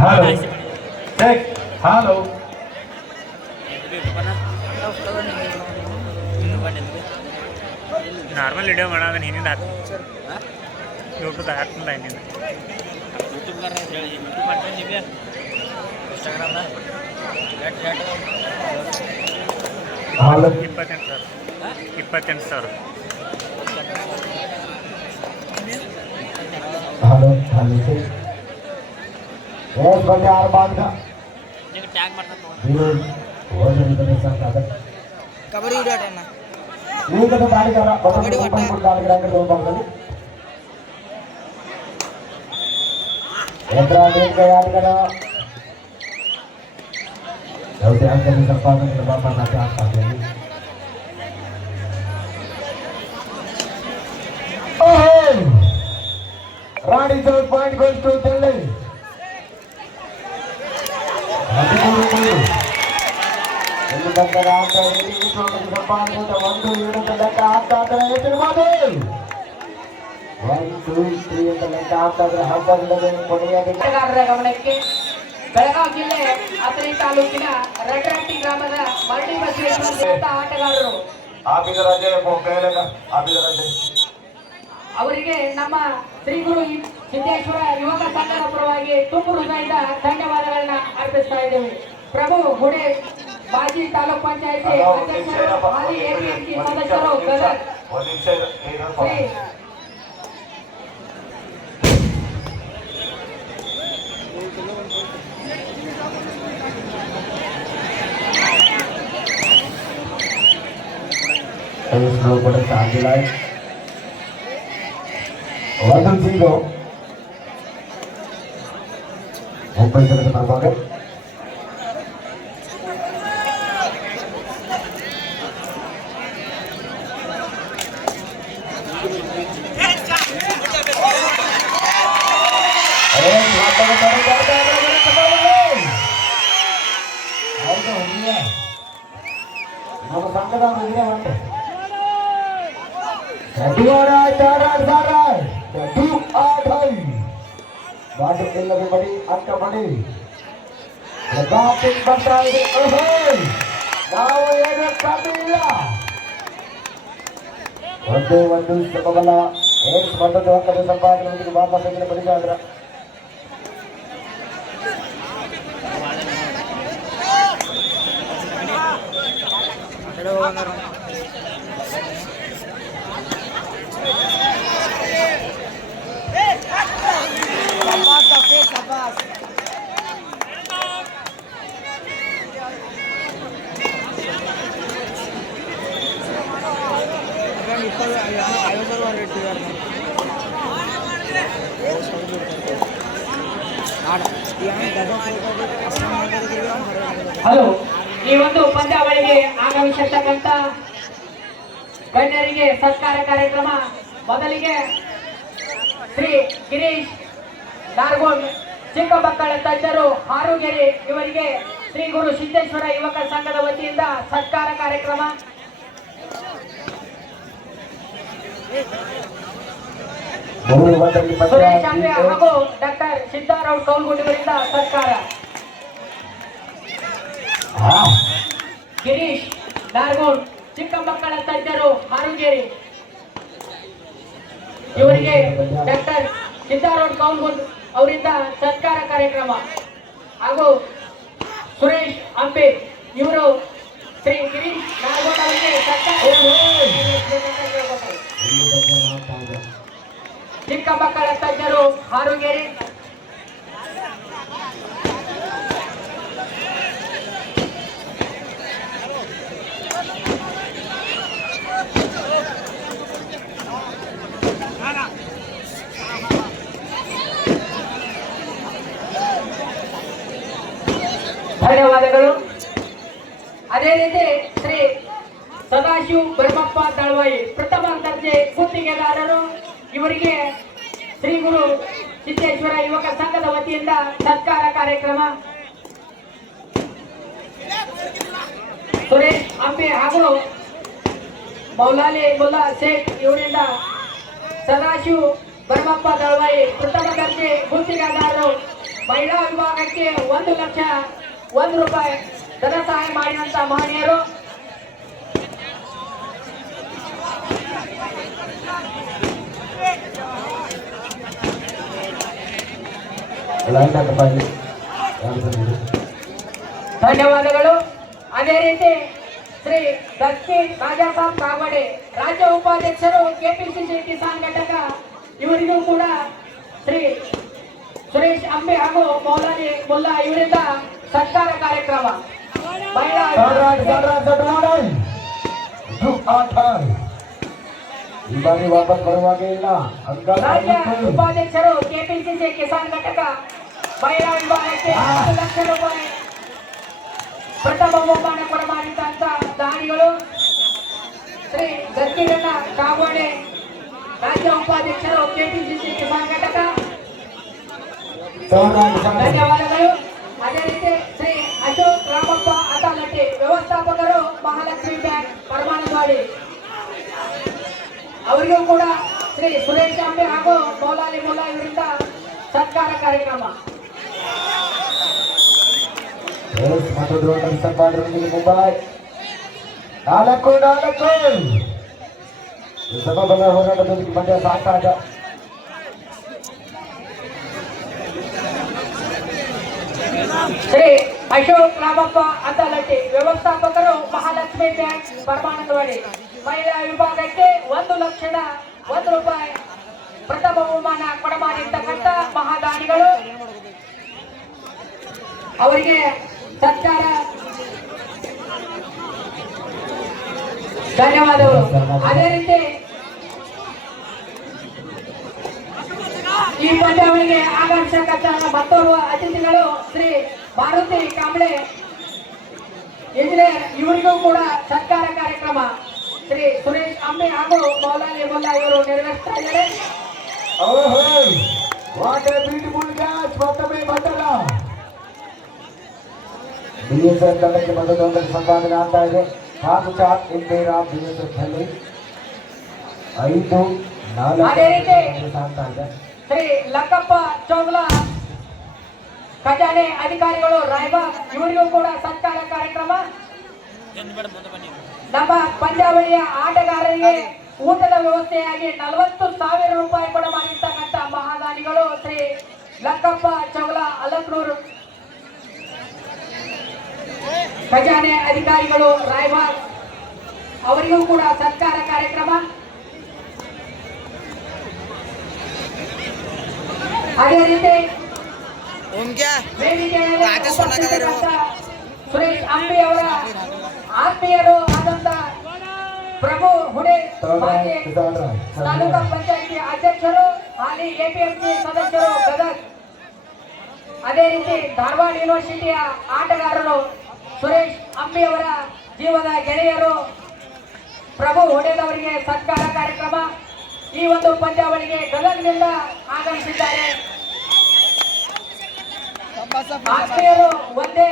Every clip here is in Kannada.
Halo. Cek. Halo. Normal video ಮಾಡೋದು ಹಿಂದಿಂದ ಯೂಟ್ಯೂಬ್ ಹಾಕ್ತಿಲ್ಲ ಹಿಂದಿಂದ ಯೂಟ್ಯೂಬ್ ಮಾಡ್ತೀನಿ ಇನ್ಸ್ಟಾಗ್ರಾಮ್ದಾಗ 28,000 ಹಲೋ ಹಲೋ ಸರ್ ಬಂದೆ 6 ಬಾಂಧ ನಿಮಗೆ ಟ್ಯಾಗ್ ಮಾಡ್ತಾನೆ ಕಬಡ್ಡಿ ಇಡೋಣ ಈಗ ದಾಳಿಗಾರ ಭಾಗದಲ್ಲಿ ಎದುರಾಳಿಗಾರ ಯಾವುದೇ ಅಂಕದ ಸಂಪಾದನೆ ಬಾಬಾನಾಥೆ ಆಗ್ತಾ ರಾಣಿ 7 ಪಾಯಿಂಟ್ ಗೋಸ್ ಟು ಡೆಲ್ಲಿ 13 ಒಂದು ಬಂದರ ಆಟ ಸಂಪಾದನೆ ಒಂದು ಇಡದ ಲೆಕ್ಕ ಆಗ್ತಾ ಇದ್ರೆ ಎತ್ತಿರಬಹುದು 1 2 3 ಅಂತ ಲೆಕ್ಕ ಆಗ್ತಾ ಇದ್ರೆ ಹಬ್ಬದ ಕೊನೆಯಾಗಿ ಗಮನಕ್ಕೆ ಬೆಳಗಾವಿ ಜಿಲ್ಲೆ ಅಥಣಿ ತಾಲೂಕಿನ ರಟರಟ್ಟಿ ಗ್ರಾಮದ ಮರಡಿ ಬಸವೇಶ್ವರ ಆಟಗಾರರು ಅವರಿಗೆ ನಮ್ಮ ಶ್ರೀ ಗುರು ಸಿದ್ದೇಶ್ವರ ಯುವಕ ಸಂಘದ ಪರವಾಗಿ ತುಂಬು ಹೃದಯದ ಧನ್ಯವಾದಗಳನ್ನ ಅರ್ಪಿಸ್ತಾ ಇದ್ದೇವೆ. ಪ್ರಭು ಗುಡೆ ಮಾಜಿ ತಾಲೂಕ್ ಪಂಚಾಯತಿ ಅಧ್ಯಕ್ಷರು ಮಾಜಿ ಎಪಿಎಂಸಿ ಸದಸ್ಯರು ಮುಂಬೈ ಜನತೆ ಪರವಾಗಿ ನಮ್ಮ ಸಂಘದ ಇದೆ ಮತ್ತೆ ಬಾಟೆಲ್ಲದೆ ಬಡಿ ಅಕ್ಕ ಬಡಿ ಬರ್ತಾ ಇದೆ. ನಾವು ಏನು ಸಾಧ್ಯವಿಲ್ಲ ಒಂದೇ ಒಂದು ಸುಖವಲ್ಲ ಏನ್ ಬಂದದ ಅಂಕದ ಸಂಪಾದನೆ ಬಾಬಾ ಸಂಖ್ಯೆ ಬಡಿದಾದ್ರ ಹಲೋ, ಈ ಒಂದು ಪಂದ್ಯಾವಳಿಗೆ ಆಗಮಿಸಿರ್ತಕ್ಕಂಥ ಗಣ್ಯರಿಗೆ ಸತ್ಕಾರ ಕಾರ್ಯಕ್ರಮ. ಮೊದಲಿಗೆ ಶ್ರೀ ಗಿರೀಶ್ ನಾರ್ಗೋಡ್ ಚಿಕ್ಕ ಮಕ್ಕಳ ತಜ್ಞರು ಹಾರುಗೆರೆ ಇವರಿಗೆ ಶ್ರೀ ಗುರು ಸಿದ್ದೇಶ್ವರ ಯುವಕ ಸಂಘದ ವತಿಯಿಂದ ಸತ್ಕಾರ ಕಾರ್ಯಕ್ರಮ. ಸುರೇಶ್ ಅಂಬೆ ಹಾಗೂ ಡಾಕ್ಟರ್ ಸಿದ್ದಾರಾವ್ ಕೌಲ್ಗುಂಡಿವರಿಂದ ಸತ್ಕಾರ. ಗಿರೀಶ್ ನಾರ್ಗೋಡ್ ಚಿಕ್ಕ ಮಕ್ಕಳ ತಜ್ಞರು ಹಾರುಗೇರಿ ಇವರಿಗೆ ಡಾಕ್ಟರ್ ಸಿದ್ದಾರಾವ್ ಕೌಲ್ಗುಂಡ್ ಅವರಿಂದ ಸತ್ಕಾರ ಕಾರ್ಯಕ್ರಮ ಹಾಗೂ ಸುರೇಶ್ ಅಂಬೆ ಇವರು ಶ್ರೀ ಗಿರೀಶ್ ನಾರ್ಗೋಡ್ ಅವರಿಗೆ ಚಿಕ್ಕ ಮಕ್ಕಳ ತಜ್ಞರು ಹಾರುಗೇರಿ. ಧನ್ಯವಾದಗಳು. ಅದೇ ರೀತಿ ಶ್ರೀ ಸದಾಶಿವ ಭರಮಪ್ಪ ದಳವಾಯಿ ಪ್ರಥಮ ದರ್ಜೆ ಗುತ್ತಿಗೆದಾರರು ಇವರಿಗೆ ಶ್ರೀ ಗುರು ಸಿದ್ದೇಶ್ವರ ಯುವಕ ಸಂಘದ ವತಿಯಿಂದ ಸತ್ಕಾರ ಕಾರ್ಯಕ್ರಮ. ಸುರೇಶ್ ಅಂಬೆ ಹಾಗೂ ಮೌಲಾಲಿ ಮುಲ್ಲಾ ಶೇಖ್ ಇವರಿಂದ ಸದಾಶಿವ ಭರಮಪ್ಪ ದಳವಾಯಿ ಪ್ರಥಮ ದರ್ಜೆ ಗುತ್ತಿಗೆದಾರರು ಮಹಿಳಾ ವಿಭಾಗಕ್ಕೆ 1,01 ರೂಪಾಯಿ ಧನ ಸಹಾಯ ಮಾಡಿದಂತ ಮಹನೀಯರು. ಧನ್ಯವಾದಗಳು. ಅದೇ ರೀತಿ ಶ್ರೀ ದತ್ತಿ ರಾಜಾಸಾಬ್ ಕಾಗಡೆ ರಾಜ್ಯ ಉಪಾಧ್ಯಕ್ಷರು ಕೆಪಿಸಿಸಿ ಕಿಸಾನ್ ಘಟಕ, ಇವರಿಗೂ ಕೂಡ ಶ್ರೀ ಸುರೇಶ್ ಅಂಬೆ ಹಾಗೂ ಮೌಲಾನಿ ಮುಲ್ಲಾ ಇವರಿಂದ ಸತ್ಕಾರ ಕಾರ್ಯಕ್ರಮ. ಮಹಿಳಾ ವಾಪಸ್ ಬರುವಾಗ ಇಲ್ಲ. ರಾಜ್ಯ ಉಪಾಧ್ಯಕ್ಷರು ಕೆಪಿಸಿಸಿ ಕಿಸಾನ್ ಘಟಕ ಮಹಿಳಾ ವಿಭಾಗಕ್ಕೆ 10 ಲಕ್ಷ ರೂಪಾಯಿ ಪ್ರಥಮ ಬಹುಮಾನ ಕೊಡಮಾಡಿದಂತ ದಾನಿಗಳು ಶ್ರೀ ಗರ್ಗಿರಣ್ಣ ಕಾಗೋಡೆ ರಾಜ್ಯ ಉಪಾಧ್ಯಕ್ಷರು ಕೆಪಿಸಿಸಿ ಕಿಸಾನ್ ಘಟಕ, ಧನ್ಯವಾದಗಳು. ಅದೇ ರೀತಿ ಶ್ರೀ ಅಶೋಕ್ ರಾಮಪ್ಪ ಅತಾಲಟ್ಟಿ ವ್ಯವಸ್ಥಾಪಕರು ಮಹಾಲಕ್ಷ್ಮಿ ಬ್ಯಾಂಕ್ ಪರಮಾನಂದವಾಡಿ, ಅವರಿಗೂ ಕೂಡ ಶ್ರೀ ಸುರೇಶ್ ಅಂಬೆ ಹಾಗೂ ಮೌಲಾಲಿ ಮುಲ್ಲಾ ಇವರಿಂದ ಸತ್ಕಾರ ಕಾರ್ಯಕ್ರಮ. ಮುಂಬೈ 4 ಸಮಬಲ ಹೋರಾಟದೊಂದಿಗೆ ಪಂದ್ಯ ಸಾಕಾಗ. ಶ್ರೀ ಅಶೋಕ್ ರಾಮಪ್ಪ ಅತಾಲಟ್ಟಿ ವ್ಯವಸ್ಥಾಪಕರು ಮಹಾಲಕ್ಷ್ಮಿ ಬ್ಯಾಂಕ್ ಪರಮಾನಂದವಾಡಿ, ಮಹಿಳಾ ವಿಭಾಗಕ್ಕೆ 1,01 ರೂಪಾಯಿ ಪ್ರಥಮ ಬಹುಮಾನ ಕೊಡಮಾಡಿರ್ತಕ್ಕಂಥ ಮಹಾದಾನಿಗಳು, ಅವರಿಗೆ ಸತ್ಕಾರ, ಧನ್ಯವಾದಗಳು. ಅದೇ ರೀತಿ ಈ ಪಂದ್ಯಾವಳಿಗೆ ಆಗಮಿಸತಕ್ಕಂಥ ಮತ್ತೋರ್ವ ಅತಿಥಿಗಳು ಶ್ರೀ ಮಾರುತಿ ಕಾಂಬ್ಳೆ ಇಂಜಿನಿಯರ್, ಇವರಿಗೂ ಕೂಡ ಸತ್ಕಾರ ಕಾರ್ಯಕ್ರಮ ಶ್ರೀ ಸುರೇಶ್ ಅಂಬೆ ಹಾಗೂ ಮೌಲಾಲಿ ಮುಲ್ಲಾ ಇವರು ನೆರವೇರಿಸ್ತಾ ಇದ್ದಾರೆ. ಬಿಎಸ್ಎಫ್ ತಂಡಕ್ಕೆ ಬಂದದೊಂದರ ಸಂಪಾದನೆ ಆಗ್ತಾ ಇದೆ. ಕಾಕು ಚಾಟ್ ಇಂಬೇರಾ ಬಿಎಸ್ಎಫ್ ನಲ್ಲಿ 5-4 ಸಾಗ್ತಾ ಇದೆ. ಶ್ರೀ ಲಕ್ಕಪ್ಪ ಚೌಗ್ಲಾ ಖಜಾನೆ ಅಧಿಕಾರಿಗಳು ರಾಯಬಾಗ್, ಇವರಿಗೂ ಕೂಡ ಸತ್ಕಾರ ಕಾರ್ಯಕ್ರಮ. ನಮ್ಮ ಪಂದ್ಯಾವಳಿಯ ಆಟಗಾರರಿಗೆ ಊಟದ ವ್ಯವಸ್ಥೆಯಾಗಿ 40,000 ರೂಪಾಯಿ ಕೊಡಮಾಡಿರ್ತಕ್ಕಂಥ ಮಹಾದಾನಿಗಳು ಶ್ರೀ ಲಕ್ಕಪ್ಪ ಚೌಗ್ಲಾ ಅಲಕ್ನೂರು ಖಜಾನೆ ಅಧಿಕಾರಿಗಳು ರಾಯಬಾಗ್, ಅವರಿಗೂ ಕೂಡ ಸತ್ಕಾರ ಕಾರ್ಯಕ್ರಮ. ಅದೇ ರೀತಿ ಸುರೇಶ್ ಅಂಬಿ ಅವರ ಆತ್ಮೀಯರು ಆದಂತ ಪ್ರಭು ಹುಡೆ ತಾಲೂಕಾ ಪಂಚಾಯಿತಿ ಅಧ್ಯಕ್ಷರು, ಹಾಲಿ ಎಪಿಎಂಸಿ ಸದಸ್ಯರು ಗದಗ್, ಅದೇ ರೀತಿ ಧಾರವಾಡ ಯೂನಿವರ್ಸಿಟಿಯ ಆಟಗಾರರು ಸುರೇಶ್ ಅಂಬಿ ಅವರ ಜೀವದ ಗೆಳೆಯರು ಪ್ರಭು ಹೊಡೆದವರಿಗೆ ಸತ್ಕಾರ ಕಾರ್ಯಕ್ರಮ. ಈ ಒಂದು ಪಂದ್ಯಾವಳಿಗೆ ಗದಗ್ನಿಂದ ಆಗಮಿಸಿದ್ದಾರೆ. ಆತ್ಮೀಯರು ಒಂದೇ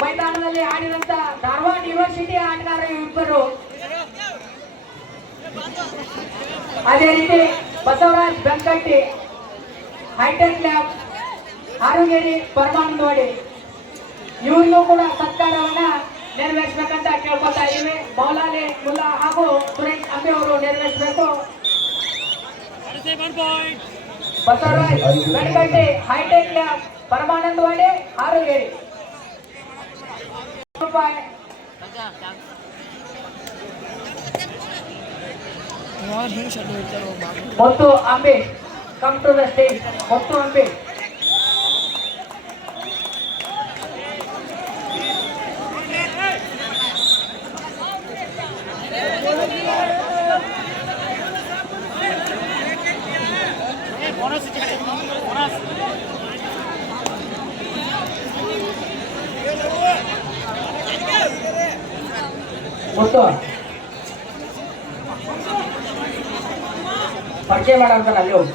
ಮೈದಾನದಲ್ಲಿ ಆಡಿದಂತ ಧಾರವಾಡ ಯೂನಿವರ್ಸಿಟಿಯ ಆಟಗಾರರು ಇಬ್ಬರು. ಅದೇ ರೀತಿ ಬಸವರಾಜ್ ಬೆಂಕಟ್ಟಿ ಹೈಟೆಕ್ ಲ್ಯಾಬ್ ಹಾರುಗೇರಿ ಪರಮಾನಂದವಾಡಿ, ಇವರಿಗೂ ಕೂಡ ಸತ್ಕಾರವನ್ನ ನೆರವೇರಿಸಬೇಕಂತ ಕೇಳ್ಕೊತಾ ಇದ್ದೀವಿ. ಮೌಲಾಲಿ ಮುಲ್ಲಾ ಹಾಗೂ ಸುರೇಶ್ ಅಂಬೆ ಅವರು ನೆರವೇರಿಸಬೇಕು. ಬಸವರಾಜ್ ಬೆಂಕಟ್ಟಿ ಹೈಟೆಕ್ ಲ್ಯಾಬ್ ಪರಮಾನಂದವಾಡಿ ಹಾರುಗೇರಿ ರೂಪಾಯಿ. Muttu Ambe come to the stage. Muttu Ambe Muttu ಪರಿಚಯ ಮಾಡೋಂತ ಅಲ್ಲಿ ಹೋಗಿ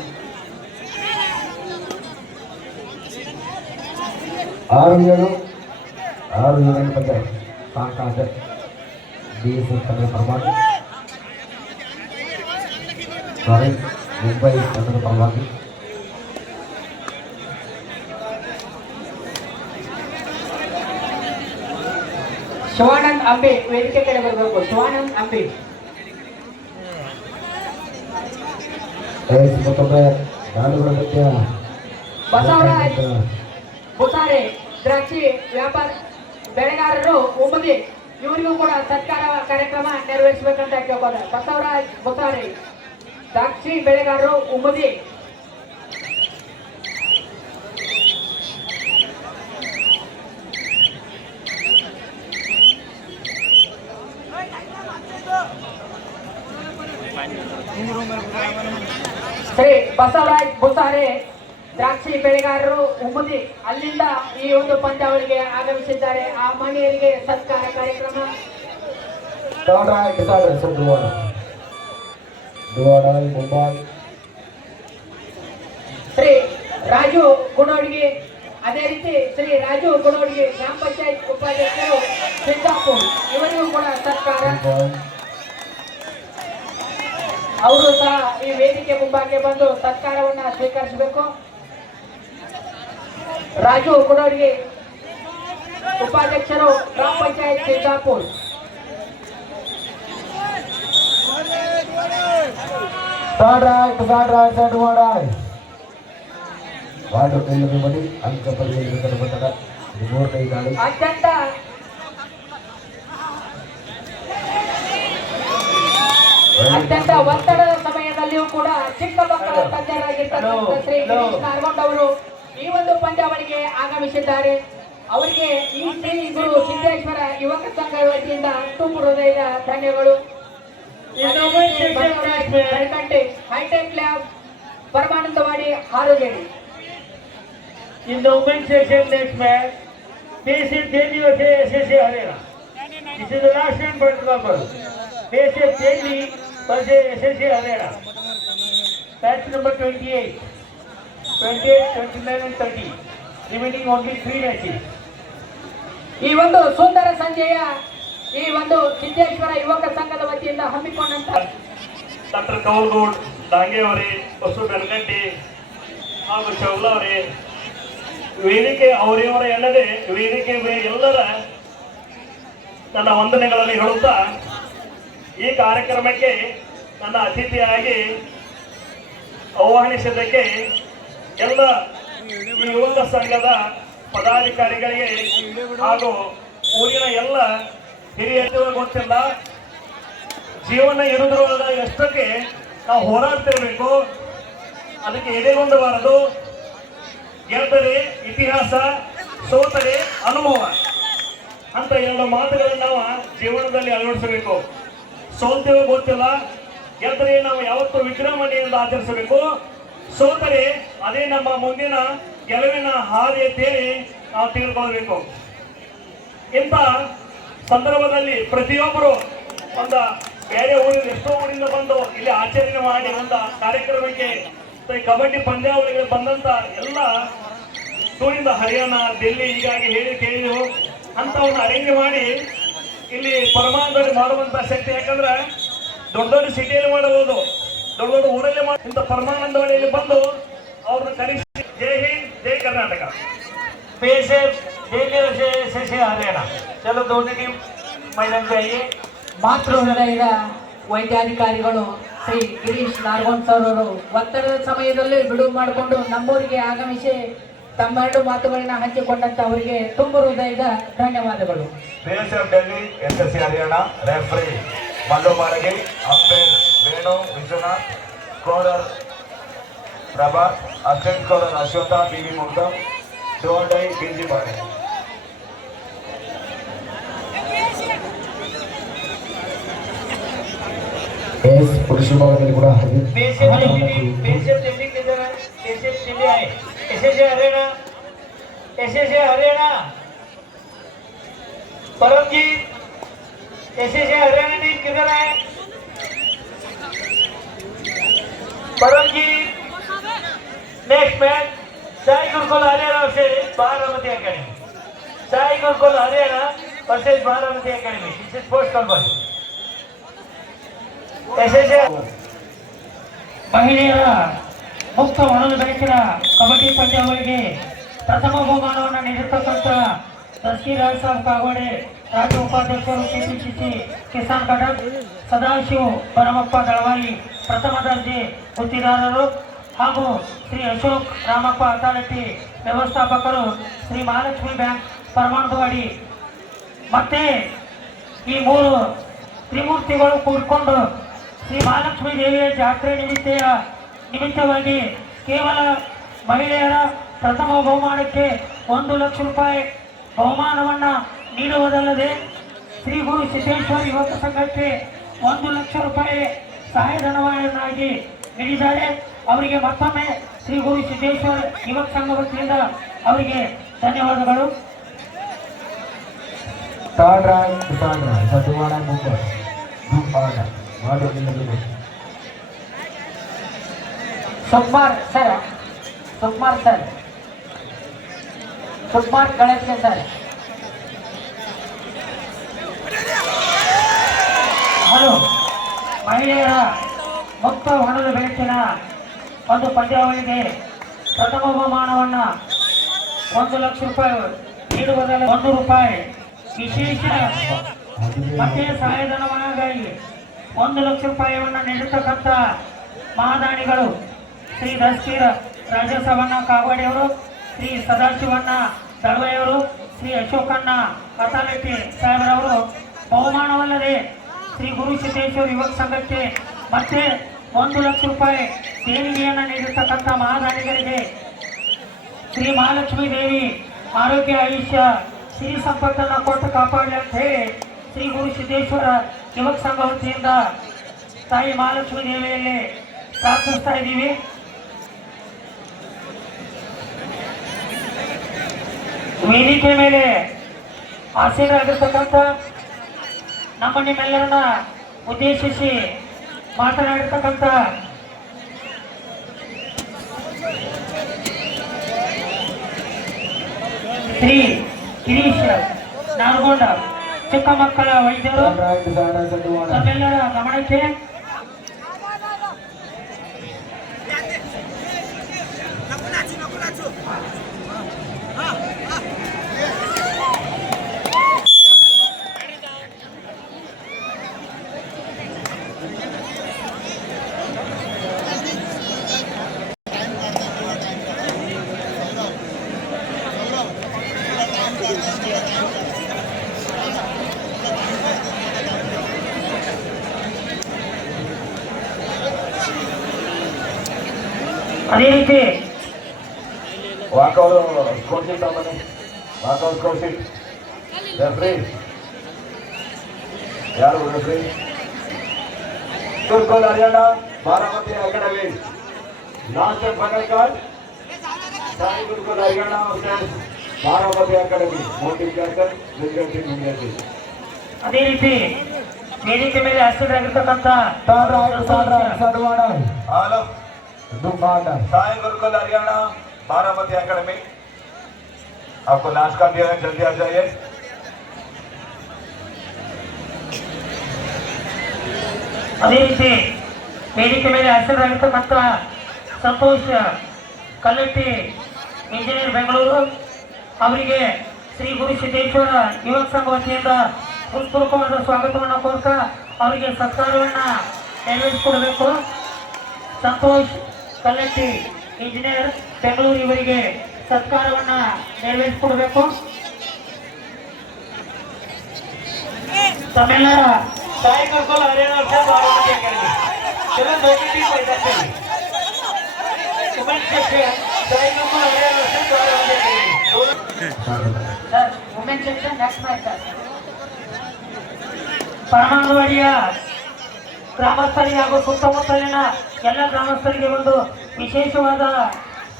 6-7 ಪಂಚಾಯತ್ ಸಾಕಾದ ಬಿಎಸ್ಎಫ್ ತಂಡದ ಪರವಾಗಿ, ಮುಂಬೈ ತಂಡದ ಪರವಾಗಿ ಶಿವಾನಂದ್ ಅಂಬಿ ವೇದಿಕೆ ಕಡೆ ಬರಬೇಕು. ಶಿವಾನಂದ್ ಅಂಬಿ. ಬಸವರಾಜ್ ಬುಸಾರೆ ದ್ರಾಕ್ಷಿ ವ್ಯಾಪಾರ ಬೆಳೆಗಾರರು ಉಮ್ಮದಿ ಇವರಿಗೂ ಕೂಡ ಸತ್ಕಾರ ಕಾರ್ಯಕ್ರಮ ನೆರವೇರಿಸಬೇಕಂತ ಕೇಳ್ಬೋದು. ಬಸವರಾಜ್ ಬುಸಾರೆ ದ್ರಾಕ್ಷಿ ಬೆಳೆಗಾರರು ಉಮ್ಮದಿ. ಶ್ರೀ ಬಸವರಾಜ್ ಬುಸಾರೆ ದ್ರಾಕ್ಷಿ ಬೆಳೆಗಾರರು ಉಮ್ಮದಿ ಅಲ್ಲಿಂದ ಈ ಒಂದು ಪಂದ್ಯಾವಳಿಗೆ ಆಗಮಿಸಿದ್ದಾರೆ. ಆ ಮಹಿಳೆಯರಿಗೆ ಸತ್ಕಾರ ಕಾರ್ಯಕ್ರಮ. ಶ್ರೀ ರಾಜು ಗುಣೋಡಿಗೆ, ಅದೇ ರೀತಿ ಶ್ರೀ ರಾಜು ಗುಣೋಡಿಗೆ ಗ್ರಾಮ ಪಂಚಾಯತ್ ಉಪಾಧ್ಯಕ್ಷರು ಸಿದ್ದಾಪುರ್ ಇವರಿಗೂ ಕೂಡ ಸತ್ಕಾರ. ಅವರು ಸಹ ಈ ವೇದಿಕೆ ಮುಂಭಾಗಕ್ಕೆ ಬಂದು ಸತ್ಕಾರವನ್ನ ಸ್ವೀಕರಿಸಬೇಕು. ರಾಜು ಗುಣೋಡಿಗೆ ಉಪಾಧ್ಯಕ್ಷರು ಗ್ರಾಮ ಪಂಚಾಯತ್ ಸಿದ್ದಾಪುರ್. ಅತ್ಯಂತ ಅತ್ಯಂತ ಒತ್ತಡದ ಸಮಯದಲ್ಲಿಯೂ ಕೂಡ ಚಿಕ್ಕ ಮಕ್ಕಳ ತಜ್ಞರಾಗಿರ್ತಕ್ಕಂಥ ಶ್ರೀ ಗಿರೀಶ್ ನಾರ್ಗೊಂಡ್ ಅವರು ಈ ಒಂದು ಪಂದ್ಯಾವಳಿಗೆ ಆಗಮಿಸಿದ್ದಾರೆ. ಅವರಿಗೆ ಈ ಶ್ರೀ ಗುರು ಸಿದ್ದೇಶ್ವರ ಯುವಕ ಸಂಘ ವತಿಯಿಂದ ತುಂಬ ಹೃದಯದ ಧನ್ಯವಾದಗಳು. Hitech lab Paramanandawadi Harugeri. In the women's section next match, PSF Delhi vs SSA Harera. This is the last round for example. PSF Delhi vs SSA Harera. Match number 28, 29 and 30. Remaining only 3 matches. ಈ ಒಂದು ಸುಂದರ ಸಂಜೆಯ ಈ ಒಂದು ಸಿದ್ದೇಶ್ವರ ಯುವಕ ಸಂಘದ ವತಿಯಿಂದ ಹಮ್ಮಿಕೊಂಡಂತ ಡಾಕ್ಟರ್ ಕೌಲ್ಗೌಡ್ ಡಾಂಗೆ ಅವರೇ, ಬಸು ಬೆಳಗಡ್ಡಿ ಹಾಗೂ ಚೌಲ ಅವರೇ, ವೇದಿಕೆ ಅವರಿವರ ಎಲ್ಲದೆ ವೇದಿಕೆ ಎಲ್ಲರ ನನ್ನ ವಂದನೆಗಳಲ್ಲಿ ಹೇಳುತ್ತಾ ಈ ಕಾರ್ಯಕ್ರಮಕ್ಕೆ ನನ್ನ ಅತಿಥಿಯಾಗಿ ಆಹ್ವಾನಿಸಿದ್ದಕ್ಕೆ ಎಲ್ಲ ಯುವಕ ಸಂಘದ ಪದಾಧಿಕಾರಿಗಳಿಗೆ ಹಾಗೂ ಊರಿನ ಎಲ್ಲ ಹಿರಿಯರು ಗೊತ್ತಿಲ್ಲ, ಜೀವನ ಇರುವುದರ ಎಷ್ಟಕ್ಕೆ ನಾವು ಹೋರಾಡ್ತಿರ್ಬೇಕು, ಅದಕ್ಕೆ ಎದೆಗೊಂಡಬಾರದು. ಗೆದ್ದರೆ ಇತಿಹಾಸ, ಸೋತರೆ ಅನುಭವ ಅಂತ 2 ಮಾತುಗಳನ್ನು ನಾವು ಜೀವನದಲ್ಲಿ ಅಳವಡಿಸಬೇಕು. ಸೋಲ್ತೇವೆ ಗೊತ್ತಿಲ್ಲ, ಗೆದ್ದರೆ ನಾವು ಯಾವತ್ತೂ ವಿಜೃಂಭಣೆಯಿಂದ ಆಚರಿಸಬೇಕು, ಸೋತರೆ ಅದೇ ನಮ್ಮ ಮುಂದಿನ ಗೆಲುವಿನ ಹಾದಿ ಅಂತೇಳಿ ನಾವು ತಿಳ್ಕೊಳ್ಬೇಕು. ಇಂಥ ಸಂದರ್ಭದಲ್ಲಿ ಪ್ರತಿಯೊಬ್ಬರು ಒಂದು ಬೇರೆ ಊರಿಂದ ಎಷ್ಟೋ ಊರಿಂದ ಬಂದು ಇಲ್ಲಿ ಆಚರಣೆ ಮಾಡಿ ಒಂದು ಕಾರ್ಯಕ್ರಮಕ್ಕೆ ಕಬಡ್ಡಿ ಪಂದ್ಯಾವಳಿಗೆ ಬಂದಂತ ಎಲ್ಲ ಊರಿಂದ ಹರಿಯಾಣ, ಡೆಲ್ಲಿ ಹೀಗಾಗಿ ಹೇಳಿ ಕೇಳಿದೆವು ಅಂತವನ್ನ ಅರೇಂಜ್ ಮಾಡಿ ಇಲ್ಲಿ ಪರಮಾನಂದದಲ್ಲಿ ಮಾಡುವಂತ ಶಕ್ತಿ. ಯಾಕಂದ್ರೆ ದೊಡ್ಡ ದೊಡ್ಡ ಸಿಟಿಯಲ್ಲಿ ಮಾಡಬಹುದು, ದೊಡ್ಡ ದೊಡ್ಡ ಊರಲ್ಲಿ ಮಾಡಿ ಇಂಥ ಪರಮಾನಂದವಾಡಿಯಲ್ಲಿ ಬಂದು ಅವ್ರನ್ನ ಕರೆಸಿ. ಜೈ ಹಿಂದ್, ಜೈ Karnataka. PSF Delhi vs SSA Harera. चलो दोनों टीम मैदान पे आइए. ಮಾತೃ ಹೃದಯದ ವೈದ್ಯಾಧಿಕಾರಿಗಳು ಶ್ರೀ ಗಿರೀಶ್ ನಾರ್ಗೊಂಡ್ ಸರ್ ಅವರು ಒತ್ತಡದ ಸಮಯದಲ್ಲಿ ಬಿಡುವು ಮಾಡಿಕೊಂಡು ನಮ್ಮೂರಿಗೆ ಆಗಮಿಸಿ ತಮ್ಮೆರಡು ಮಾತುಗಳನ್ನ ಹಂಚಿಕೊಂಡಂತ ಅವರಿಗೆ ತುಂಬ ಹೃದಯದ ಧನ್ಯವಾದಗಳು. PSF Delhi SSA Harera. Referee Mallu Maragi, umpire Venu Vishwanath, scorer Prabhat, assistant scorer Ashwath BV ಮುಗ್ಧಂ, ಡೋಂಡೈ ಬಿಜಿ ಬಾಣೆ. पुरुष विभागातील ಕೂಡ PSF Delhi किधर है? PSF Delhi आए. SSA Harera, SSA Harera. Paramjeet, SSA Harera team किधर है? Paramjeet. Next match Sai Gurukul Haryana versus Baramati academy. Sai Gurukul Haryana versus Baramati academy. This is first call. ಮಹಿಳೆಯರ ಮುಕ್ತ ಒಣಲು ಬೆಳಕಿನ ಕಬಡ್ಡಿ ಪಂದ್ಯಾವಳಿಗೆ ಪ್ರಥಮ ಬಹುಮಾನವನ್ನು ನೀಡಿರ್ತಕ್ಕಂಥ तहसीलदार साहब कागोडे, राज्य उपाध्यक्षರು ಕೆಪಿಸಿಸಿ ಕಿಸಾನ್ ಘಟಕ, ಸದಾಶಿವ ಭರಮಪ್ಪ ದಳವಾಯಿ ಪ್ರಥಮ ದರ್ಜೆ ಗುತ್ತಿದಾರರು ಹಾಗೂ ಶ್ರೀ ಅಶೋಕ್ ರಾಮಪ್ಪ ಅಥಾರಿಟಿ ವ್ಯವಸ್ಥಾಪಕರು, ಶ್ರೀ ಮಹಾಲಕ್ಷ್ಮಿ ಬ್ಯಾಂಕ್ ಪರಮಾನಂದವಾಡಿ ಮತ್ತೆ ಈ ಮೂರು ತ್ರಿಮೂರ್ತಿಗಳು ಕೂಡಿಕೊಂಡು ಶ್ರೀ ಮಹಾಲಕ್ಷ್ಮೀ ದೇವಿಯ ಜಾತ್ರೆ ನಿಮಿತ್ತವಾಗಿ ಕೇವಲ ಮಹಿಳೆಯರ ಪ್ರಥಮ ಬಹುಮಾನಕ್ಕೆ 1 ಲಕ್ಷ ರೂಪಾಯಿ ಬಹುಮಾನವನ್ನು ನೀಡುವುದಲ್ಲದೆ ಶ್ರೀ ಗುರು ಸಿದ್ದೇಶ್ವರ ಯುವಕ ಸಂಘಕ್ಕೆ 1 ಲಕ್ಷ ರೂಪಾಯಿ ಸಹಾಯಧನವನ್ನಾಗಿ ನೀಡಿದ್ದಾರೆ. ಅವರಿಗೆ ಮತ್ತೊಮ್ಮೆ ಶ್ರೀ ಗುರು ಸಿದ್ದೇಶ್ವರ ಯುವಕ ಸಂಘ ವತಿಯಿಂದ ಅವರಿಗೆ ಧನ್ಯವಾದಗಳು. Third rank, Sadhuwana Mumbai. Group order. What is in the Sukumar Ganesh sir. Hello, ಮಹಿಳೆಯರ ಮುಕ್ತ ಹೊಣದ ಬೆಳಕಿನ ಒಂದು ಪಂದ್ಯಾವಳಿಗೆ ಪ್ರಥಮ ಬಹುಮಾನವನ್ನು 1 ಲಕ್ಷ ರೂಪಾಯಿ ನೀಡುವುದರಲ್ಲಿ 1 ರೂಪಾಯಿ ವಿಶೇಷ ಮತ್ತೆ ಸಹಾಯಧನವಾಗಿ 1 ಲಕ್ಷ ರೂಪಾಯಿಯನ್ನು ನೀಡತಕ್ಕಂಥ ಮಹಾದಾನಿಗಳು ಶ್ರೀ ದಸ್ಕೀರ ರಾಜಸವಣ್ಣ ಕಾಗೋಡಿಯವರು, ಶ್ರೀ ಸದಾಶಿವಣ್ಣ ದಳವಾಯಿಯವರು, ಶ್ರೀ ಅಶೋಕಣ್ಣ ಅಥಾರಿಟಿ ಸಾಹೇಬರವರು ಬಹುಮಾನವಲ್ಲದೆ ಶ್ರೀ ಗುರು ಸಿದ್ದೇಶ್ವರ ಯುವಕ ಸಂಘಕ್ಕೆ ಮತ್ತೆ 1 ಲಕ್ಷ ರೂಪಾಯಿ ದೇಣಿಗೆಯನ್ನು ನೀಡಿರ್ತಕ್ಕಂಥ ಮಹಾದಾನಿಗಳಿಗೆ ಶ್ರೀ ಮಹಾಲಕ್ಷ್ಮೀ ದೇವಿ ಆರೋಗ್ಯ ಆಯುಷ್ಯ ಸಿರಿ ಸಂಪತ್ತನ್ನು ಕೊಟ್ಟು ಕಾಪಾಡಲಿ ಅಂತ ಹೇಳಿ ಶ್ರೀ ಗುರು ಸಿದ್ದೇಶ್ವರ ಯುವಕ ಸಂಘ ವತಿಯಿಂದ ತಾಯಿ ಮಹಾಲಕ್ಷ್ಮೀ ದೇವಿಯಲ್ಲಿ ಪ್ರಾರ್ಥಿಸ್ತಾ ಇದ್ದೀವಿ. ವೇದಿಕೆ ಮೇಲೆ ಆಸೀನರಾಗಿರ್ತಕ್ಕಂಥ ನಿಮ್ಮೆಲ್ಲರನ್ನ ಉದ್ದೇಶಿಸಿ ಮಾತನಾಡಿರ್ತಕ್ಕಂಥ ಶ್ರೀ ಗಿರೀಶ್ ನಾರಗೊಂಡ ಚಿಕ್ಕ ಮಕ್ಕಳ ವೈದ್ಯರು ತಮ್ಮೆಲ್ಲರ ಗಮನಕ್ಕೆ ಅದೇ ರೀತಿ ವಾಕೌಟ್ ಸ್ಕೋರ್ ಶೀಟ್ ತಗೊಂಬನ್ನಿ. Walkout score sheet. ರೆಫ್ರಿ ಯಾರು referee? Gurukul Haryana Baramati academy last and final card Sai Gurukul Haryana versus Baramati academy ಮೋಟಿಂಗ್ ಕ್ಯಾಪ್ಟನ್ ವಿಜಯ್ ಇಂಡಿಯಾ ಟೀಮ್. ಅದೇ ರೀತಿ ವೇದಿಕೆ ಮೇಲೆ ಹಸಿರಾಗಿರ್ತಕ್ಕಂಥ ಹಲೋ साई गुरुकुल हरियाणा बारामती अकाडेमी आपको लास्ट का दिया है, जल्दी आ जाइए. ಅದೇ ರೀತಿ ವೇದಿಕೆ ಮೇಲೆ ಹಸಿರಾಗಿರ್ತಕ್ಕಂಥ ಸಂತೋಷ್ ಕಲ್ಲಟ್ಟಿ ಇಂಜಿನಿಯರ್ ಬೆಂಗಳೂರು ಅವರಿಗೆ ಶ್ರೀ ಗುರು ಸಿದ್ದೇಶ್ವರ ಯುವಕ ಸಂಘ ವತಿಯಿಂದ ಹೃತ್ಪೂರ್ವಕವಾದ ಸ್ವಾಗತವನ್ನು ಕೋರ್ತಾ ಅವರಿಗೆ ಸತ್ಕಾರವನ್ನು ನೆರವೇರಿಸಿಕೊಡಬೇಕು. ಸಂತೋಷ್ ಕಲ್ಲಟ್ಟಿ ಇಂಜಿನಿಯರ್ ಬೆಂಗಳೂರು ಇವರಿಗೆ ಸತ್ಕಾರವನ್ನು ನೆರವೇರಿಸಿಕೊಡಬೇಕು. ತಮ್ಮೆಲ್ಲರ ಸಾಯಿ ಗುರುಕುಲ್ ಹರಿಯಾಣ ಬಾರಾಮತಿ ಅಕಾಡೆಮಿ ಪರಮಾನಂದವಾಡಿಯ ಗ್ರಾಮಸ್ಥರಿಗೆ ಹಾಗೂ ಸುತ್ತಮುತ್ತಲಿನ ಎಲ್ಲ ಗ್ರಾಮಸ್ಥರಿಗೆ ಒಂದು ವಿಶೇಷವಾದ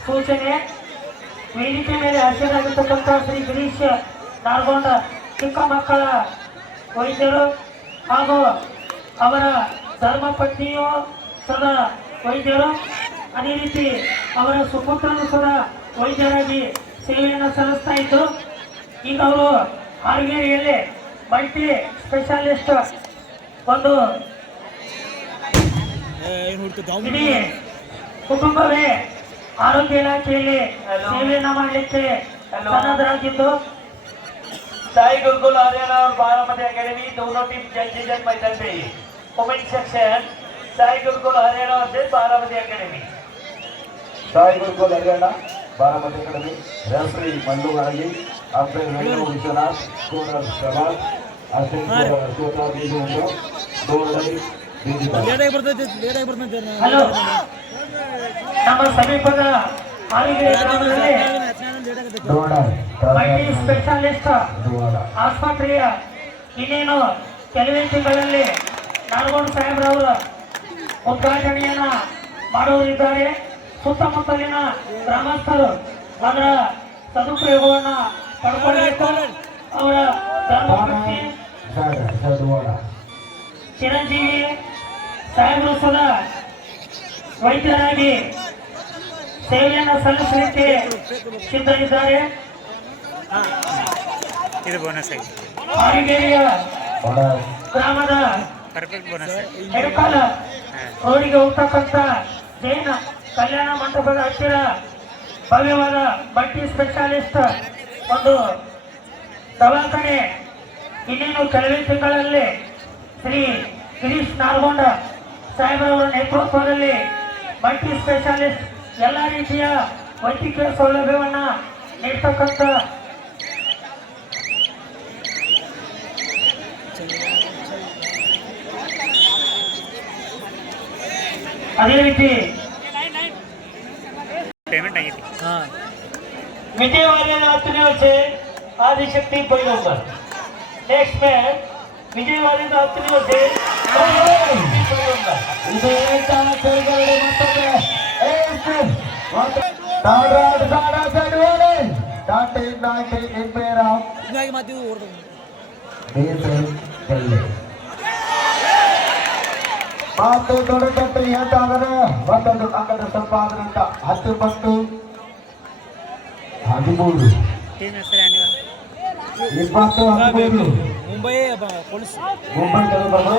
ಸೂಚನೆ. ವೇದಿಕೆ ಮೇಲೆ ಹಸಿರಾಗಿರ್ತಕ್ಕಂಥ ಶ್ರೀ ಗಿರೀಶ್ ನಾರಗೊಂಡ ಚಿಕ್ಕ ಮಕ್ಕಳ ವೈದ್ಯರು ಹಾಗೂ ಅವರ ಧರ್ಮಪತ್ನಿಯು ಸದಾ ವೈದ್ಯರು, ಅದೇ ರೀತಿ ಅವರ ಸುಪುತ್ರನು ಸದಾ ವೈದ್ಯರಾಗಿ ಸೇವೆಯನ್ನು ಸಲ್ಲಿಸ್ತಾ ಇದ್ದು ಈಗ ಅವರು ಹಾರ್ಗೇರಿಯಲ್ಲಿ ಮಲ್ಟಿ ಸ್ಪೆಷಾಲಿಸ್ಟ್ ಒಂದು ಇಡೀ ಕುಟುಂಬವೇ ಆರೋಗ್ಯ ಇಲಾಖೆಯಲ್ಲಿ ಸೇವೆಯನ್ನು ಮಾಡಲಿಕ್ಕೆ ಸನ್ನದ್ಧರಾಗಿದ್ದು साई गुरुकुल हरियाणा और बारामती एकेडमी दोनों टीम जल्द से जल्द मैदान पे ही। वुमेन सेक्शन साई गुरुकुल हरियाणा और Baramati academy. Sai Gurukul Haryana Baramati academy referee Mallu Gargi umpire Venu Vishwanath scorer Prabhat assistant scorer Ashoka बीबी उंडो ಗೋಲ್ಡನ್ ಹಲೋ ನಮ್ಮ ಸಮೀಪದ ಹಾಲಿಗೆರೆ ಗ್ರಾಮದಲ್ಲಿ ಮಲ್ಟಿ ಸ್ಪೆಷಾಲಿಸ್ಟ್ ಆಸ್ಪತ್ರೆಯ ಇನ್ನೇನು ಕೆಲವೇ ತಿಂಗಳಲ್ಲಿ ನಾಲ್ಗೋಡು ಸಾಹೇಬ್ರವರ ಉದ್ಘಾಟನೆಯನ್ನ ಮಾಡುವರಿದ್ದಾರೆ. ಸುತ್ತಮುತ್ತಲಿನ ಗ್ರಾಮಸ್ಥರು ಅದರ ಸದುಪಯೋಗವನ್ನ ಪಡ್ಕೊಳ್ಬೇಕು. ಅವರ ಧರ್ಮಪತ್ನಿ ಚಿರಂಜೀವಿ ಸಾಹೇಬರು ಸದಾ ವೈದ್ಯರಾಗಿ ಸೇವೆಯನ್ನು ಸಲ್ಲಿಸಲಿಕ್ಕೆ ಸಿದ್ಧರಿದ್ದಾರೆ. ಇದು ಬೋನಸ್ ಆಗಿದೆ. ಹಾಲಿಗೆರೆಯ ಗ್ರಾಮದ ಪರ್ಫೆಕ್ಟ್ ಬೋನಸ್ ಹೆಡಕಾಲ ರೋಡಿಗೆ ಹೋಗ್ತಕ್ಕಂಥ ಜೈನ ಕಲ್ಯಾಣ ಮಂಟಪದ ಹತ್ತಿರ ಭವ್ಯವಾದ ಮಲ್ಟಿ ಸ್ಪೆಷಾಲಿಸ್ಟ್ ಒಂದು ದವಾಖಾನೆ ಇನ್ನೇನು ಕೆಲವೇ ತಿಂಗಳಲ್ಲಿ ಶ್ರೀ ಗಿರೀಶ್ ನಾಲ್ಗೊಂಡ ಸಾಹೇಬರವರ ನೇತೃತ್ವದಲ್ಲಿ ಮಲ್ಟಿ ಸ್ಪೆಷಾಲಿಸ್ಟ್ ಎಲ್ಲ ರೀತಿಯ ವೈದ್ಯಕೀಯ ಸೌಲಭ್ಯವನ್ನು ನೀಡ್ತಕ್ಕಂಥ ಅದೇ ರೀತಿ ಪೇಮೆಂಟ್ ಆಗೈತಿ. विजयवाड़े 10ನೇ ವರ್ಷ ಆದಿಶಕ್ತಿ ಪೈಲೋಕರ್. ನೆಕ್ಸ್ಟ್ ಮ್ಯಾಚ್ ವಿಜಯವಾड़े 10ನೇ ವರ್ಷ ಮಾತು ದೊಡ್ಡದಟ್ಟು ಹೇಳ್ತಾದರೆ ಒಂದೊಂದು ಅಂಕದ ಸಂಪಾದನೆ 19-13 ಟೀಮ್ ಹೆಸರು ಏನಿವ? 20-13 ಮುಂಬೈ ಪೊಲೀಸ್ ಮುಂಬೈ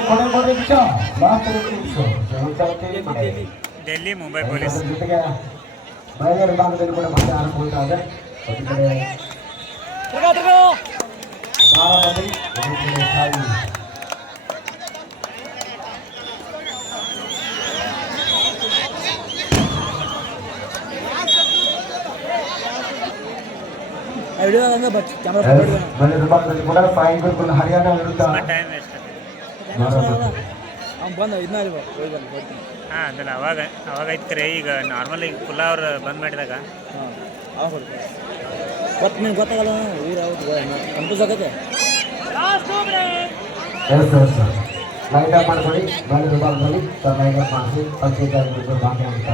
ಕೊನೆ ನಿಮಿಷ ಲಾಸ್ಟ್ ನಿಮಿಷ ಡೆಲ್ಲಿ ಮುಂಬೈ ಪೊಲೀಸ್. ಜೊತೆಗೆ ಬಯಲು ವಿಭಾಗದಲ್ಲಿ ಕೂಡ ಮತ್ತೆ ಆರಂಭ ಇದೆ. ಒಂದು ಕಡೆ ಬಾರಾಮತಿ, ಒಂದು ಕಡೆ ಸಾಯಿ. ಬಯಲು ವಿಭಾಗದಲ್ಲಿ ಕೂಡ ಸಾಯಿ ಗುರುಕುಲ ಹರಿಯಾಣ ವಿರುದ್ಧ ಟೈಮ್ ವೇಸ್ಟ್. ಹಾಂ ಅದಲ್ಲ ಅವಾಗ ಐತ್ರಿ. ಈಗ ನಾರ್ಮಲ್ ಈಗ ಫುಲ್ ಅವ್ರು ಬಂದ್ ಮಾಡಿದಾಗ ಗೊತ್ತಾಗಲ್ಲ ಊರು ಯಾವ್ದು ಕನ್ಫ್ಯೂಸ್ ಆಗತ್ತೆ. ಲೈನ್ ಅಪ್ ಮಾಡ್ಕೊಳ್ಳಿ. ಬಯಲು ವಿಭಾಗದಲ್ಲಿ ಲೈನ್ ಅಪ್ ಮಾಡಿಸಿ ಪಂಚಾಯತ್ ಭಾಗ್ಯ ಅಂತ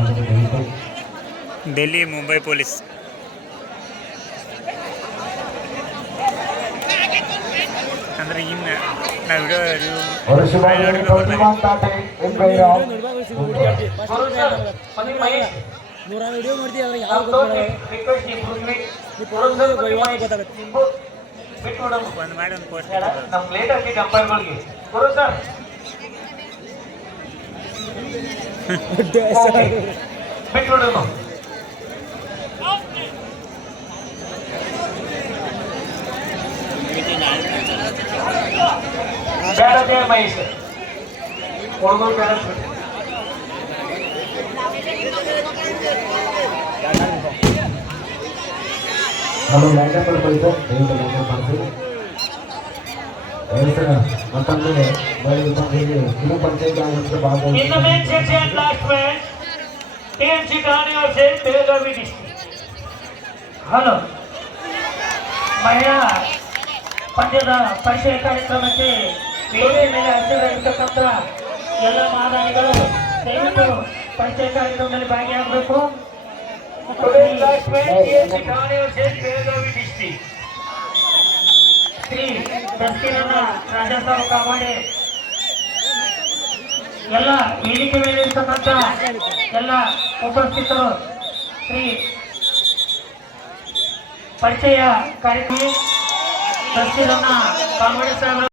ಡೆಲ್ಲಿ ಮುಂಬೈ ಪೊಲೀಸ್. ಅಂದ್ರೆ ಇನ್ನು ನಾವು ನೂರ ವಿಡಿಯೋ ಮಾಡ್ತೀವಿ ಅದ್ರಾಗ ಯಾವ ಗೊತ್ತಾಗುತ್ತೆ. ಒಂದು ಮಾಡಿ ಒಂದು ಪೋಸ್ಟ್ ನಮ್ಮ ಲೇಟ್ ಆಗಿ ಕಂಪೈರ್ಗಳಿಗೆ ಗುರು ಸರ್ ಬಿಟ್ಬಿಡೋಣ. ಬೇಡದೇ ಮಹೇಶ್ ಹುಡುಗರು ಬೇಡ. ಹಲೋ ಲೈನ್ ಅಪ್ ಮಾಡ್ಕೊಳ್ತು. ದಯವಿಟ್ಟು ಲೈನ್ ಅಪ್ ಮಾಡಿಸಿ. ಮತ್ತೊಂದು ಬಯಲು ವಿಭಾಗದಲ್ಲಿ ಕಿರು ಪಂಚಾಯತ್ ಭಾಗ. In the main section last match, TMC Ghani versus Belagavi district. Hello ಮಹಿಳಾ ಪಂದ್ಯದ ಪರಿಚಯ ಕಾರ್ಯಕ್ರಮಕ್ಕೆ ವೇದಿಕೆ ಮೇಲೆ ಹಸಿರಾಗಿರ್ತಕ್ಕಂಥ ಎಲ್ಲ ಮಾದಾನಿಗಳು ದಯವಿಟ್ಟು ಪರಿಚಯ ಕಾರ್ಯಕ್ರಮದಲ್ಲಿ ಭಾಗಿಯಾಗಬೇಕು. ಶ್ರೀ ದಸ್ತಿರನ್ನ ರಾಜಸಾವು ಕಾಮಾಡೆ ಎಲ್ಲ ವೇದಿಕೆ ಮೇಲೆ ಇರ್ತಕ್ಕಂಥ ಎಲ್ಲ ಉಪಸ್ಥಿತರು ಶ್ರೀ ಪರಿಚಯ ಕಾರ್ಯಕ್ರಮ ದಸ್ತಿರನ್ನ ಕಾಮಾಡೆ ಸಾಹೇಬರು